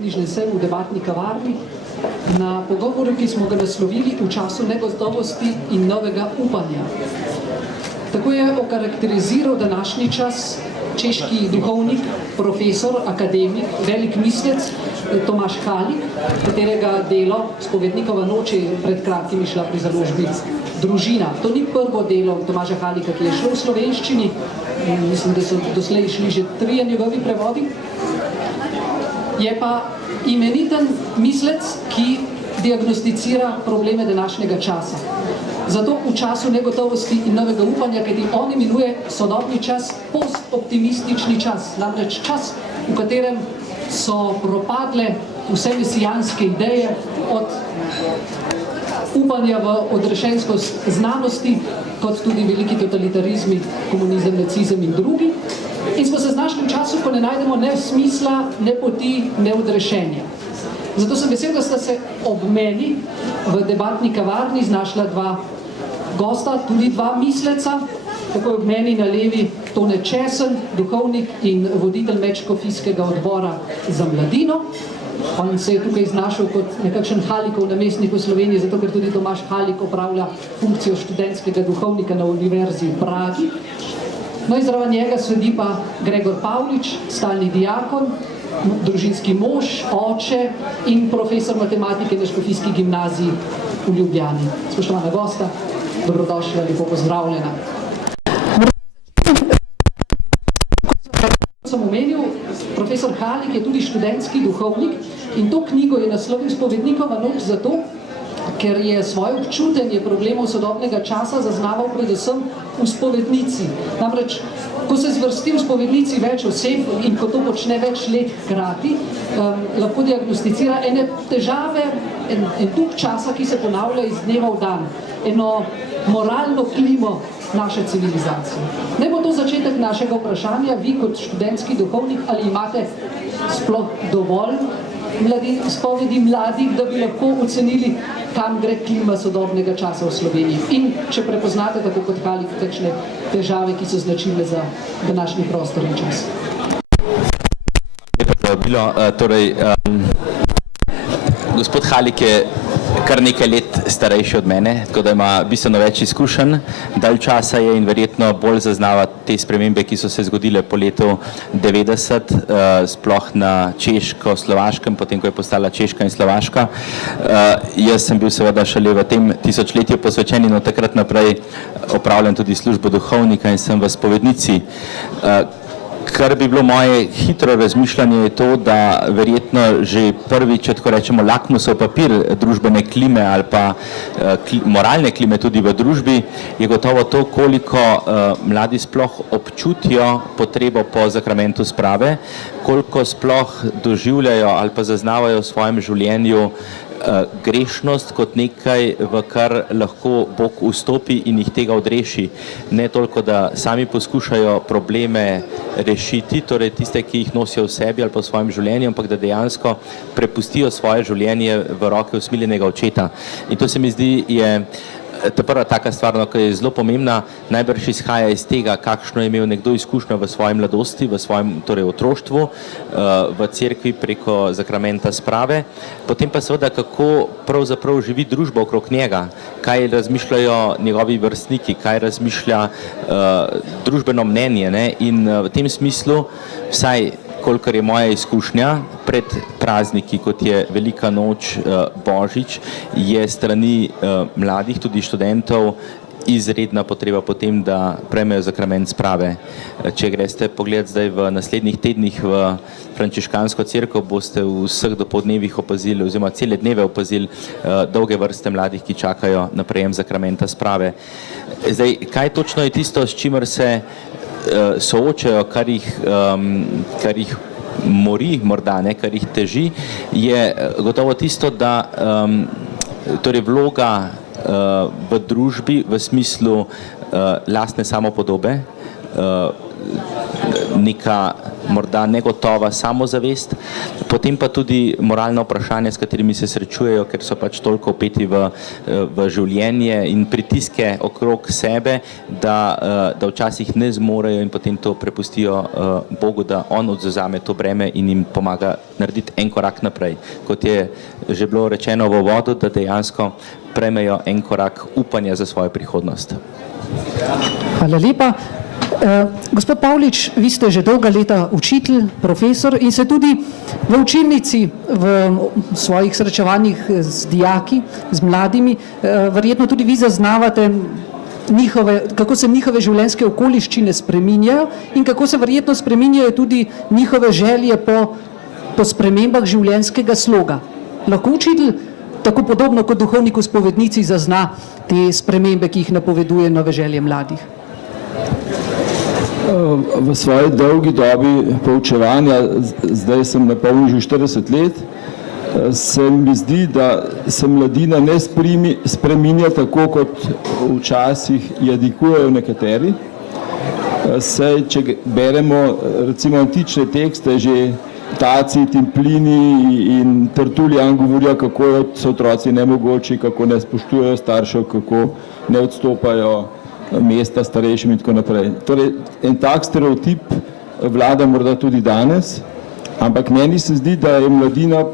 knjižnem sejmu v debatni kavarni na pogovoru, ki smo ga naslovili v času negotovosti in novega upanja. Tako je okarakteriziral današnji čas češki duhovnik, profesor, akademik, velik mislec Tomaž Halik, katerega delo Spovednikova noč je pred kratkim išla pri založbi Družina. To ni prvo delo Tomaža Halika, ki je šlo v slovenščini, mislim, da so doslej šli že 3 njegovi prevodi. Je pa imeniten mislec, ki diagnosticira probleme današnjega časa. Zato v času negotovosti in novega upanja, kajti on imenuje sodobni čas postoptimistični čas, namreč čas, v katerem so propadle vse mesijanske ideje od upanja v odrešenskost znanosti, kot tudi veliki totalitarizmi, komunizem, nacizem in drugi. In smo se znašli v času, ko ne najdemo ne smisla, ne poti, ne odrešenja. Zato sem vesel, da sta se ob meni v debatni kavarni znašla 2 gosta, tudi 2 misleca, tako ob meni na levi Tone Česen, duhovnik in voditelj Medškofijskega odbora za mladino. On se je tukaj znašel kot nekakšen Halikov namestnik v Sloveniji, zato ker tudi Tomaž Halik opravlja funkcijo študentskega duhovnika na Univerzi v Pragi. No in zraven njega sedi pa Gregor Pavlič, stalni diakon, družinski mož, oče in profesor matematike na Škofijski gimnaziji v Ljubljani. Spoštovana gosta, dobrodošla, lepo pozdravljena. Kot sem omenil, profesor Halik je tudi študentski duhovnik in to knjigo je naslovil Spovednikova noč zato, ker je svoje občutenje problemov sodobnega časa zaznaval predvsem v spovednici. Namreč, ko se zvrsti v spovednici več oseb in ko to počne več let hkrati, lahko diagnosticira ene težave, en duh časa, ki se ponavlja iz dneva v dan, eno moralno klimo naše civilizacije. Ne bo to začetek našega vprašanja, vi kot študentski duhovnik, ali imate sploh dovolj spovedi mladih, da bi lahko ocenili, kam gre klima sodobnega časa v Sloveniji. In če prepoznate, tako kot Halik, kakšne težave, ki so značilne za današnji prostor in čas. Lepo povabilo. Torej, gospod Halik je kar nekaj let starejši od mene, tako da ima bistveno več izkušenj. Dalj časa je in verjetno bolj zaznava te spremembe, ki so se zgodile po letu 90, sploh na češko-slovaškem, potem ko je postala Češka in Slovaška. Jaz sem bil seveda šele v tem tisočletju posvečen in od takrat naprej opravljam tudi službo duhovnika in sem v spovednici. Kar bi bilo moje hitro razmišljanje je to, da verjetno že prvič, tako rečemo, lakmusov papir družbene klime ali pa moralne klime tudi v družbi, je gotovo to, koliko mladi sploh občutijo potrebo po zakramentu sprave, koliko sploh doživljajo ali pa zaznavajo v svojem življenju grešnost kot nekaj, v kar lahko Bog vstopi in jih tega odreši. Ne toliko, da sami poskušajo probleme rešiti, torej tiste, ki jih nosijo v sebi ali pa v svojem življenju, ampak da dejansko prepustijo svoje življenje v roke usmiljenega očeta. In to se mi zdi je ta prva taka stvar, ki je zelo pomembna, najbrž izhaja iz tega, kakšno je imel nekdo izkušnjo v svoji mladosti, v svojem torej otroštvu, v cerkvi preko zakramenta sprave, potem pa seveda, kako pravzaprav živi družba okrog njega, kaj razmišljajo njegovi vrstniki, kaj razmišlja družbeno mnenje, ne? In v tem smislu, vsaj kolikor je moja izkušnja, pred prazniki, kot je Velika noč, Božič, je strani mladih, tudi študentov, izredna potreba po tem, da prejmejo zakrament sprave. Če greste pogledat zdaj v naslednjih tednih v frančiškansko cerkev, boste v vseh dopoldnevih opazili, oziroma cele dneve opazili dolge vrste mladih, ki čakajo na prejem zakramenta sprave. Zdaj, kaj točno je tisto, s čimer se soočajo, kar jih mori morda, ne, kar jih teži, je gotovo tisto, da torej vloga v družbi v smislu lastne samopodobe, neka morda negotova samozavest, potem pa tudi moralna vprašanja, s katerimi se srečujejo, ker so pač toliko vpeti v življenje in pritiske okrog sebe, da včasih ne zmorejo in potem to prepustijo Bogu, da on odvzame to breme in jim pomaga narediti en korak naprej. Kot je že bilo rečeno v uvodu, da dejansko prejmejo en korak upanja za svojo prihodnost. Hvala lepa. Gospod Pavlič, vi ste že dolga leta učitelj, profesor in se tudi v učilnici v svojih srečevanjih z dijaki, z mladimi, verjetno tudi vi zaznavate kako se njihove življenjske okoliščine spreminjajo in kako se verjetno spreminjajo tudi njihove želje po spremembah življenjskega sloga. Lahko učitelj tako podobno kot duhovnik v spovednici zazna te spremembe, ki jih napoveduje nove želje mladih? V svoji dolgi dobi poučevanja, zdaj sem napolnil že 40 let, se mi zdi, da se mladina ne spreminja tako, kot včasih jadikujejo nekateri. Saj, če beremo recimo antične tekste, že Tacit in Plini in Tertulijan govorijo, kako so otroci nemogoči, kako ne spoštujejo staršev, kako ne odstopajo mesta starejšim in tako naprej. Torej, en tak stereotip vlada morda tudi danes, ampak meni se zdi, da je mladina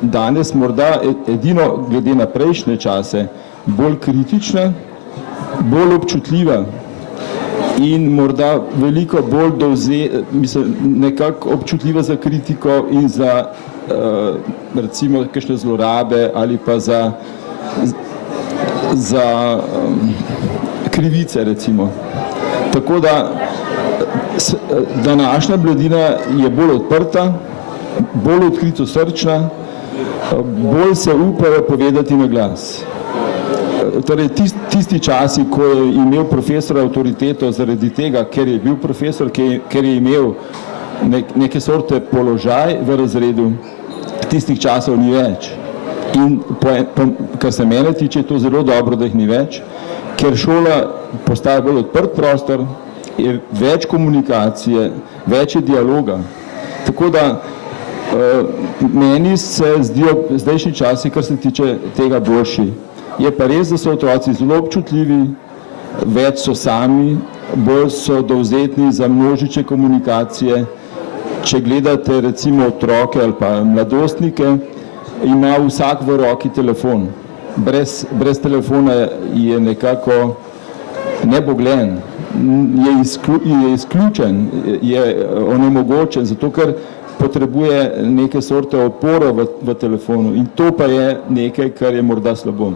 danes morda edino glede na prejšnje čase bolj kritična, bolj občutljiva in morda veliko bolj nekako občutljiva za kritiko in za recimo kakšne zlorabe ali pa za krivice recimo. Tako da današnja mladina je bolj odprta, bolj odkritosrčna, bolj se upajo povedati na glas. Torej, tisti časi, ko je imel profesor avtoriteto zaradi tega, ker je bil profesor, ker je imel neke sorte položaj v razredu, tistih časov ni več. In kar se mene tiče, je to zelo dobro, da jih ni več, ker šola postaja bolj odprt prostor, je več komunikacije, več je dialoga. Tako da meni se zdijo zdajšnji časi, kar se tiče tega, boljši. Je pa res, da so otroci zelo občutljivi, več so sami, bolj so dovzetni za množične komunikacije. Če gledate recimo otroke ali pa mladostnike, ima vsak v roki telefon. Brez telefona je nekako nebogljen, je izključen, je onemogočen, zato ker potrebuje neke sorte oporo v telefonu in to pa je nekaj, kar je morda slabo,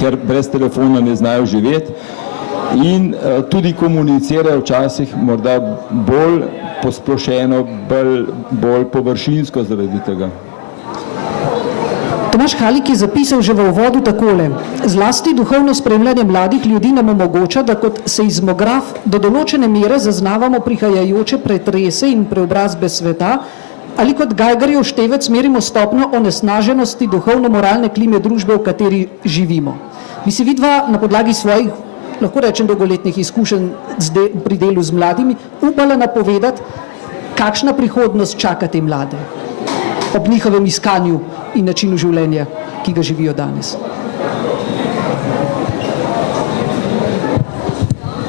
ker brez telefona ne znajo živeti in tudi komunicirajo včasih morda bolj posplošeno, bolj površinsko zaradi tega. Tomaž Halik je zapisal že v uvodu takole: zlasti duhovno spremljanje mladih ljudi nam omogoča, da kot seizmograf do določene mere zaznavamo prihajajoče pretrese in preobrazbe sveta, ali kot Geigerjev števec merimo stopnjo onesnaženosti duhovno-moralne klime družbe, v kateri živimo. Bi si vidva na podlagi svojih, lahko rečem, dolgoletnih izkušenj pri delu z mladimi upala napovedati, kakšna prihodnost čaka te mlade ob njihovem iskanju in načinu življenja, ki ga živijo danes?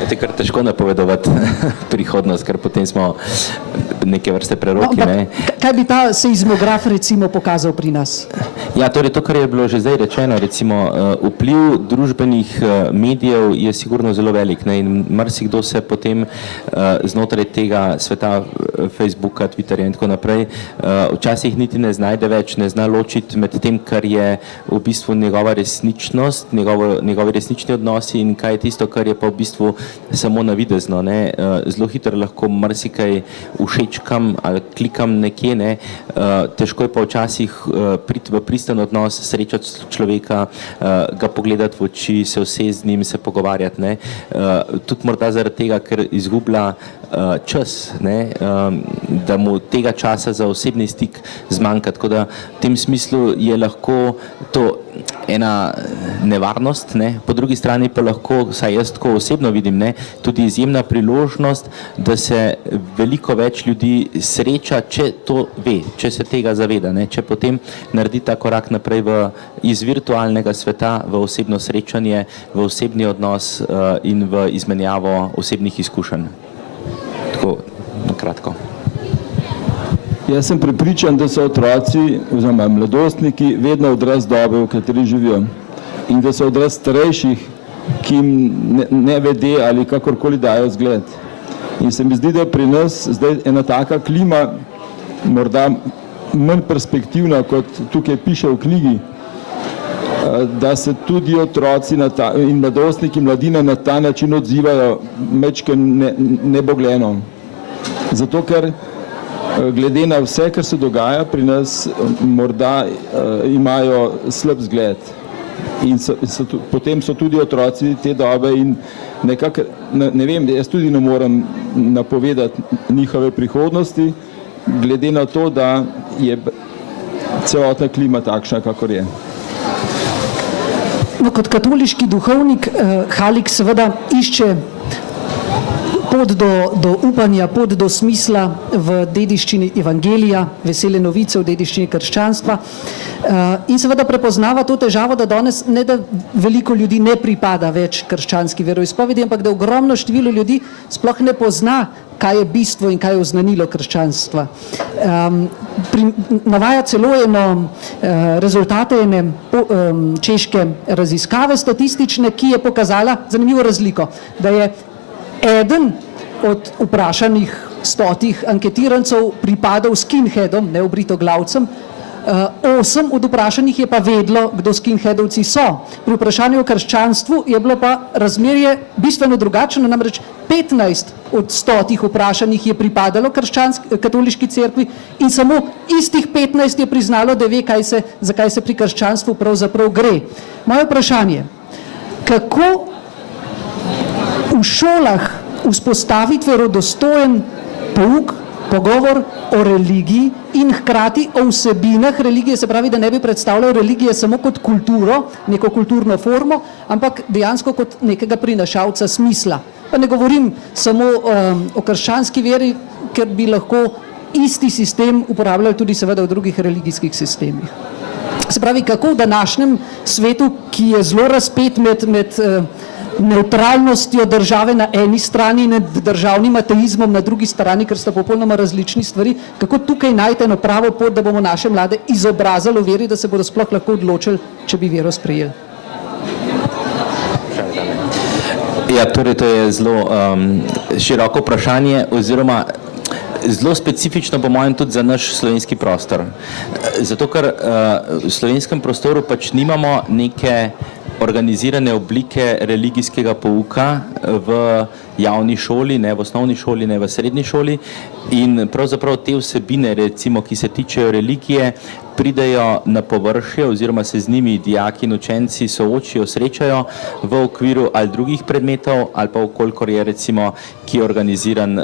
Je kar težko napovedovati prihodnost, ker potem smo neke vrste preroki. Kaj bi ta seizmograf recimo pokazal pri nas? Ja, torej to, kar je bilo že zdaj rečeno, recimo vpliv družbenih medijev je sigurno zelo velik in marsikdo se potem znotraj tega sveta Facebooka, Twitterja in tako naprej včasih niti ne znajde več, ne zna ločiti med tem, kar je v bistvu njegova resničnost, njegovi resnični odnosi in kaj je tisto, kar je pa v bistvu samo navidezno. Zelo hitro lahko marsikaj všečkam ali klikam nekje, težko je pa včasih priti v pristen odnos, srečati človeka, ga pogledati v oči, se usesti z njim, se pogovarjati. Tudi morda zaradi tega, ker izgublja čas, da mu tega časa za osebni stik zmanjka. Tako da v tem smislu je lahko to ena nevarnost, ne? Po drugi strani pa lahko, saj jaz tako osebno vidim, ne? Tudi izjemna priložnost, da se veliko več ljudi sreča, če to ve, če se tega zaveda, ne? Če potem naredi ta korak naprej iz virtualnega sveta v osebno srečanje, v osebni odnos in v izmenjavo osebnih izkušenj. Tako na kratko. Jaz sem prepričan, da so otroci oziroma mladostniki vedno odraz dobe, v kateri živijo, in da so odraz starejših, ki jim ne vede ali kakorkoli dajo zgled. In se mi zdi, da je pri nas zdaj ena taka klima, morda manj perspektivna, kot tukaj piše v knjigi, da se tudi otroci in mladostniki, mladina na ta način odzivajo mečke nebogljeno. Zato, ker glede na vse, kar se dogaja pri nas, morda imajo slab zgled. In potem so tudi otroci te dobe in nekako, ne vem, jaz tudi ne morem napovedati njihove prihodnosti, glede na to, da je celotna klima takšna, kakor je. No, kot katoliški duhovnik Halik seveda išče pot do upanja, pot do smisla v dediščini evangelija, vesele novice v dediščini krščanstva in seveda prepoznava to težavo, da danes ne da veliko ljudi ne pripada več krščanski veroizpovedi, ampak da ogromno število ljudi sploh ne pozna, kaj je bistvo in kaj je oznanilo krščanstva. Navaja celo rezultate ene češke raziskave statistične, ki je pokazala zanimivo razliko, da je eden od vprašanih 100 anketirancev pripadal skinheadom, ne obritoglavcem, 8 od vprašanih je pa vedlo, kdo skinheadovci so. Pri vprašanju o krščanstvu je bilo pa razmerje bistveno drugačno, namreč 15 od 100 vprašanih je pripadalo katoliški cerkvi in samo istih 15 je priznalo, da ve, zakaj se pri krščanstvu pravzaprav gre. Moje vprašanje, kako v šolah vzpostaviti verodostojen pouk, pogovor o religiji in hkrati o vsebinah religije, se pravi, da ne bi predstavljal religije samo kot kulturo, neko kulturno formo, ampak dejansko kot nekega prinašalca smisla. Pa ne govorim samo o krščanski veri, ker bi lahko isti sistem uporabljali tudi seveda v drugih religijskih sistemih. Se pravi, kako v današnjem svetu, ki je zelo razpet med neutralnostjo države na eni strani in državnim ateizmom na drugi strani, ker sta popolnoma različni stvari, kako tukaj najti eno pravo pot, da bomo naše mlade izobrazili v veri, da se bodo sploh lahko odločili, če bi vero sprejeli. Ja, torej to je zelo široko vprašanje oziroma zelo specifično po mojem tudi za naš slovenski prostor. Zato, ker v slovenskem prostoru pač nimamo neke organizirane oblike religijskega pouka v javni šoli, ne v osnovni šoli, ne v srednji šoli in pravzaprav te vsebine, recimo, ki se tičejo religije, pridejo na površje oziroma se z njimi dijaki in učenci soočijo, srečajo v okviru ali drugih predmetov ali pa vkolikor je recimo ki je organiziran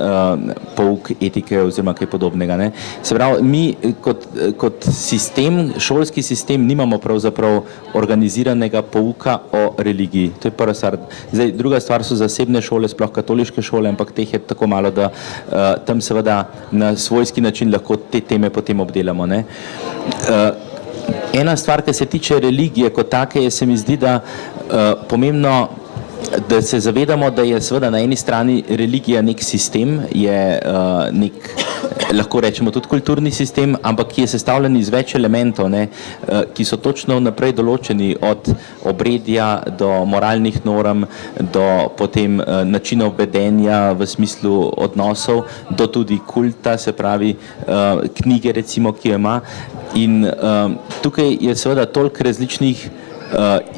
pouk etike oziroma kaj podobnega. Ne. Se pravi, mi kot sistem, šolski sistem nimamo pravzaprav organiziranega pouka o religiji. To je prva stvar. Zdaj, druga stvar so zasebne šole, sploh katoliške šole, ampak teh je tako malo, da tam seveda na svojski način lahko te teme potem obdelamo. Ne. Ena stvar, ki se tiče religije kot take, se mi zdi, da pomembno, da se zavedamo, da je seveda na eni strani religija nek sistem, je nek, lahko rečemo tudi kulturni sistem, ampak ki je sestavljen iz več elementov, ne, ki so točno naprej določeni od obredja do moralnih norm, do potem načinov vedenja v smislu odnosov, do tudi kulta, se pravi knjige recimo, ki jo ima. In tukaj je seveda toliko različnih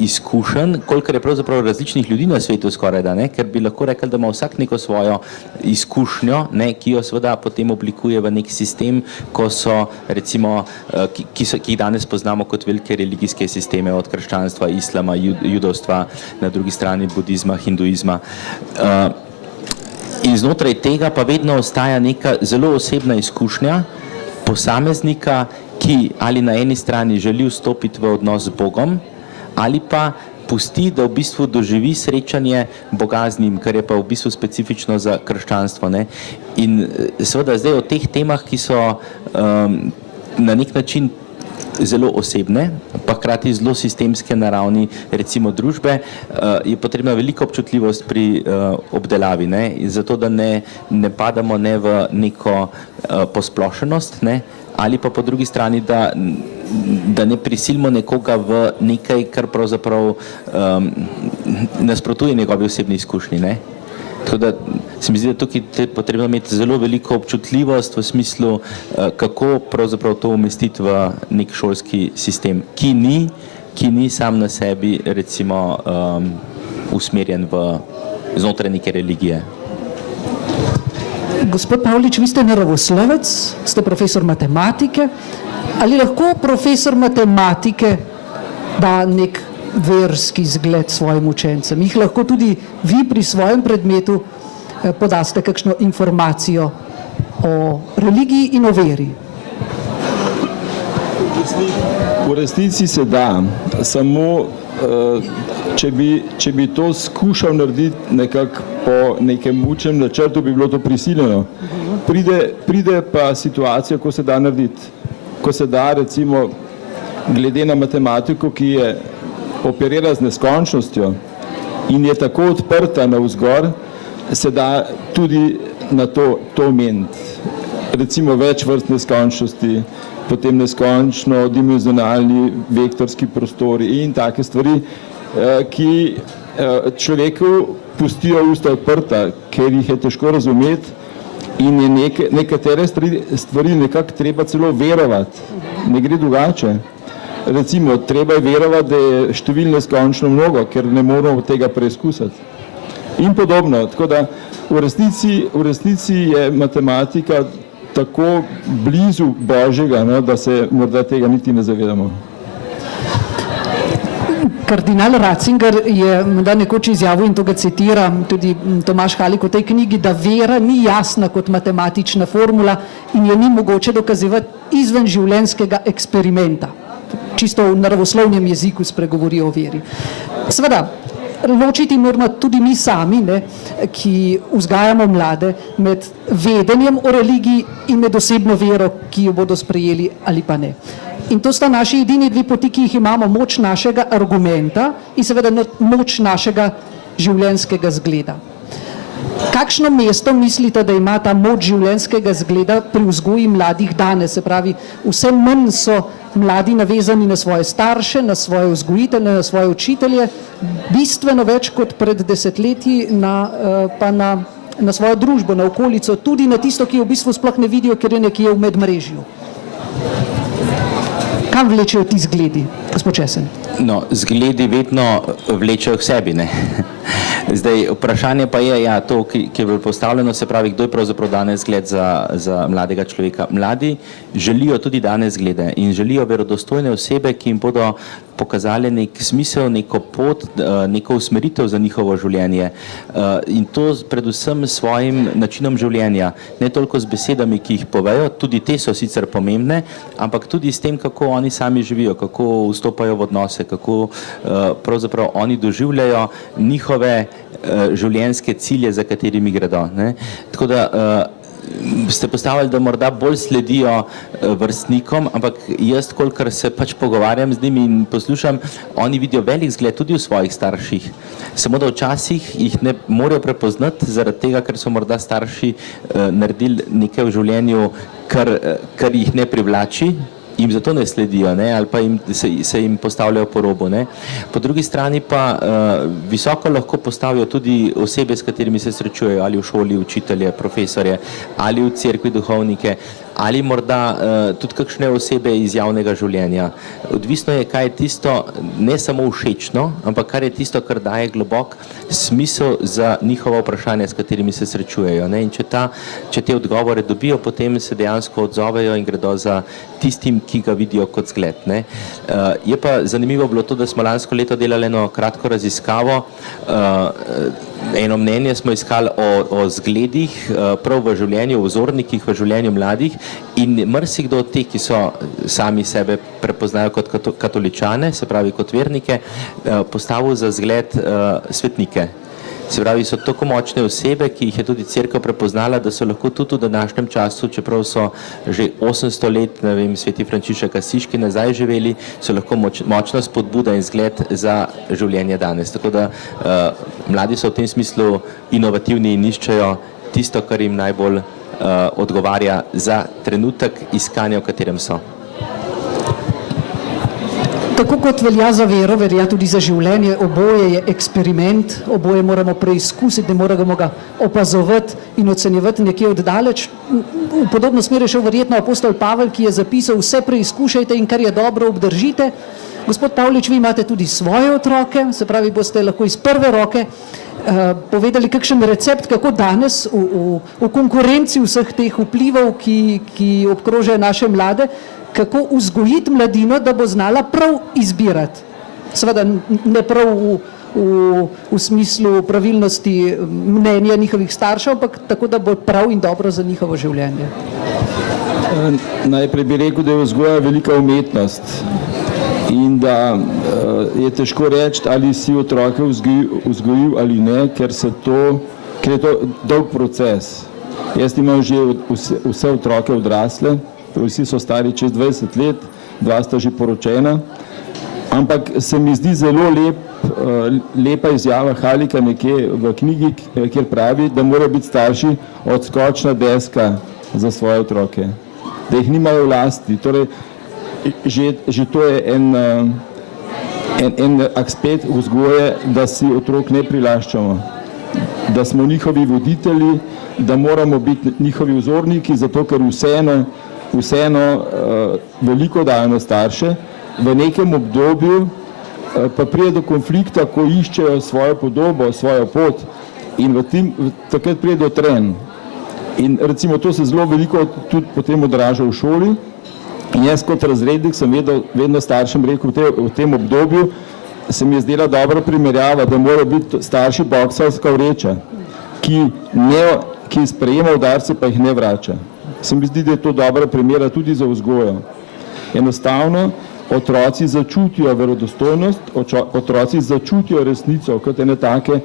izkušenj, kolikor je pravzaprav različnih ljudi na svetu skoraj, da, ne? Ker bi lahko rekli, da ima vsak neko svojo izkušnjo, ne? Ki jo seveda potem oblikuje v nek sistem, ko so recimo, ki jih danes poznamo kot velike religijske sisteme od krščanstva, islama, judovstva, na drugi strani budizma, hinduizma. In znotraj tega pa vedno ostaja neka zelo osebna izkušnja posameznika, ki ali na eni strani želi vstopiti v odnos z Bogom, ali pa pusti, da v bistvu doživi srečanje Boga z njim, kar je pa v bistvu specifično za krščanstvo. Ne? In seveda zdaj o teh temah, ki so na nek način zelo osebne, pa hkrati zelo sistemske na ravni recimo družbe, je potrebna velika občutljivost pri obdelavi, ne? Zato da ne padamo ne v neko posplošenost, ne? Ali pa po drugi strani, da ne prisilimo nekoga v nekaj, kar pravzaprav nasprotuje njegovi osebni izkušnji. Ne? Tako da se mi zdi, da tukaj je potrebno imeti zelo veliko občutljivost v smislu, kako pravzaprav to umestiti v nek šolski sistem, ki ni sam na sebi recimo usmerjen znotraj neke religije. Gospod Pavlič, vi ste naravoslovec, ste profesor matematike. Ali lahko profesor matematike da nek verski zgled svojim učencem? Jih lahko tudi vi pri svojem predmetu podaste kakšno informacijo o religiji in o veri? V resnici se da, samo če bi to skušal narediti nekako po nekem učnem načrtu, bi bilo to prisiljeno. Pride pa situacija, ko se da narediti. Ko se da, recimo, glede na matematiko, ki je operira z neskončnostjo in je tako odprta navzgor, se da tudi na to omeniti. Recimo več vrst neskončnosti, potem neskončno dimenzionalni vektorski prostori in take stvari, ki človeku pustijo usta odprta, ker jih je težko razumeti in je nekatere stvari nekako treba celo verovati, ne gre drugače. Recimo, treba je verovati, da je števil neskončno mnogo, ker ne moramo tega preizkusiti. In podobno, tako da v resnici je matematika tako blizu Božjega, no, da se morda tega niti ne zavedamo. Kardinal Ratzinger je nekoč izjavil, in to ga citira tudi Tomaž Halik v tej knjigi, da vera ni jasna kot matematična formula in jo ni mogoče dokazivati izven življenjskega eksperimenta. Čisto v naravoslovnem jeziku spregovori o veri. Seveda, ločiti moramo tudi mi sami, ki vzgajamo mlade, med vedenjem o religiji in med osebno vero, ki jo bodo sprejeli ali pa ne. In to sta naši edini dve poti, ki jih imamo, moč našega argumenta in seveda moč našega življenjskega zgleda. Kakšno mesto mislite, da ima ta moč življenjskega zgleda pri vzgoji mladih danes? Se pravi, vse manj so mladi navezani na svoje starše, na svoje vzgojitelje, na svoje učitelje, bistveno več kot pred desetletji pa na svojo družbo, na okolico, tudi na tisto, ki jo v bistvu sploh ne vidijo, ker je nekje v medmrežju. Kam vlečejo ti zgledi, gospod Česen? No, zgledi vedno vlečejo k sebi, ne. Zdaj, vprašanje pa je, to, ki je bilo postavljeno, se pravi, kdo je pravzaprav danes zgled za mladega človeka. Mladi želijo tudi danes zglede in želijo verodostojne osebe, ki jim bodo pokazali nek smisel, neko pot, neko usmeritev za njihovo življenje. In to predvsem s svojim načinom življenja, ne toliko z besedami, ki jih povejo, tudi te so sicer pomembne, ampak tudi s tem, kako oni sami živijo, kako vstopajo v odnose, kako pravzaprav oni doživljajo njihove življenjske cilje, za katerimi gredo. Ne? Tako da ste postavili, da morda bolj sledijo vrstnikom, ampak jaz, kolikor se pač pogovarjam z njimi in poslušam, oni vidijo velik zgled tudi v svojih starših. Samo da včasih jih ne morejo prepoznati zaradi tega, ker so morda starši naredili nekaj v življenju, kar jih ne privlači, jim zato ne sledijo, ne, ali pa se jim postavljajo po robu. Ne. Po drugi strani pa visoko lahko postavijo tudi osebe, s katerimi se srečujejo, ali v šoli učitelje, profesorje, ali v cerkvi duhovnike, ali morda tudi kakšne osebe iz javnega življenja. Odvisno je, kaj je tisto ne samo všečno, ampak kar je tisto, kar daje globok smisel za njihova vprašanja, s katerimi se srečujejo. Ne. In če te odgovore dobijo, potem se dejansko odzovejo in gredo za tistim, ki ga vidijo kot zgled. Ne. Je pa zanimivo bilo to, da smo lansko leto delali eno kratko raziskavo eno mnenje smo iskali o zgledih prav v življenju, o vzornikih v življenju mladih in marsikdo od teh, ki so sami sebe prepoznajo kot katoličane, se pravi kot vernike, postavil za zgled svetnike. Se pravi, so tako močne osebe, ki jih je tudi cerkev prepoznala, da so lahko tudi v današnjem času, čeprav so že 800 let, ne vem, sveti Frančišek Asiški nazaj živeli, so lahko močna spodbuda in zgled za življenje danes. Tako da mladi so v tem smislu inovativni in iščejo tisto, kar jim najbolj odgovarja za trenutek iskanja, v katerem so. Tako kot velja za vero, velja tudi za življenje. Oboje je eksperiment, oboje moramo preizkusiti, ne moramo ga opazovati in ocenjevati nekje oddaleč. V podobno smer je šel verjetno apostol Pavel, ki je zapisal: vse preizkušajte in kar je dobro, obdržite. Gospod Pavlič, vi imate tudi svoje otroke, se pravi, boste lahko iz prve roke povedali kakšen recept, kako danes v konkurenci vseh teh vplivov, ki obkrožajo naše mlade, kako vzgojiti mladino, da bo znala prav izbirati. Seveda ne prav v smislu pravilnosti mnenja njihovih staršev, ampak tako, da bo prav in dobro za njihovo življenje. Najprej bi rekel, da je vzgoja velika umetnost in da je težko reči, ali si otroke vzgojil ali ne, ker je to dolg proces. Jaz imam že vse otroke odrasle, vsi so stari čez 20 let, 2 sta že poročena, ampak se mi zdi zelo lepa izjava Halika nekje v knjigi, kjer pravi, da morajo biti starši odskočna deska za svoje otroke, da jih nimajo v lasti. Torej, že to je en aspekt vzgoje, da si otrok ne prilaščamo, da smo njihovi voditelji, da moramo biti njihovi vzorniki, zato ker vseeno veliko dajo na starše, v nekem obdobju pa pride do konflikta, ko iščejo svojo podobo, svojo pot in takrat pride do trenj. In recimo to se zelo veliko tudi potem odraža v šoli in jaz kot razrednik sem vedno staršem rekel, v tem obdobju se mi je zdela dobra primerjava, da mora biti starši boksarska vreča, ki sprejema udarce, pa jih ne vrača. Se mi zdi, da je to dobra primera tudi za vzgojo. Enostavno otroci začutijo verodostojnost, otroci začutijo resnico kot ene take